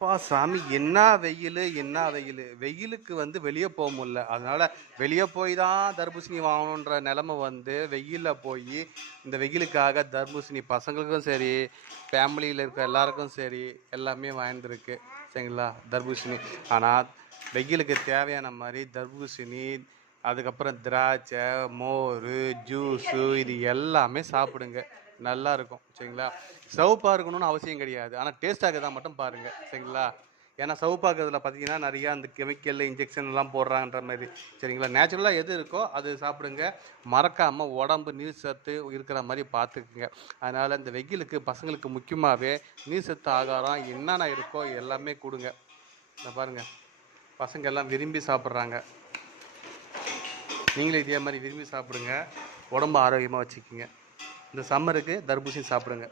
அப்பா சாமி என்ன வெயில் என்ன வெயில் வெயிலுக்கு வந்து வெளியே போக முடியல. அதனால வெளியே போய் தான் தர்பூசணி வாங்கணுன்ற நிலைமை வந்து வெயிலில் போய் இந்த வெயிலுக்காக தர்பூசணி பசங்களுக்கும் சரி ஃபேமிலியில் இருக்க எல்லாருக்கும் சரி எல்லாமே வாங்கிட்டுருக்கு. சரிங்களா தர்பூசணி. ஆனால் வெயிலுக்கு தேவையான மாதிரி தர்பூசணி, அதுக்கப்புறம் திராட்சை, மோர், ஜூஸு இது எல்லாமே சாப்பிடுங்க. நல்லா இருக்கும். சரிங்களா. சிவப்பாக இருக்கணும்னு அவசியம் கிடையாது. ஆனால் டேஸ்ட்டாக இருக்கதான் மட்டும் பாருங்கள். சரிங்களா. ஏன்னா சிவப்பாக்கிறதுல பார்த்தீங்கன்னா நிறையா அந்த கெமிக்கல் இன்ஜெக்ஷன்லாம் போடுறாங்கன்ற மாதிரி. சரிங்களா. நேச்சுரலாக எது இருக்கோ அது சாப்பிடுங்க. மறக்காமல் உடம்பு நீர் சத்து இருக்கிற மாதிரி பார்த்துக்குங்க. அதனால் இந்த வெயிலுக்கு பசங்களுக்கு முக்கியமாகவே நீர் சத்து ஆகாரம் என்னென்ன இருக்கோ எல்லாமே கொடுங்க. இந்த பாருங்கள் பசங்க எல்லாம் விரும்பி சாப்பிட்றாங்க. நீங்களும் இதே மாதிரி விரும்பி சாப்பிடுங்க. உடம்பு ஆரோக்கியமாக வச்சுக்கோங்க. இந்த சம்மருக்கு தர்பூசணி சாப்பிடுங்க.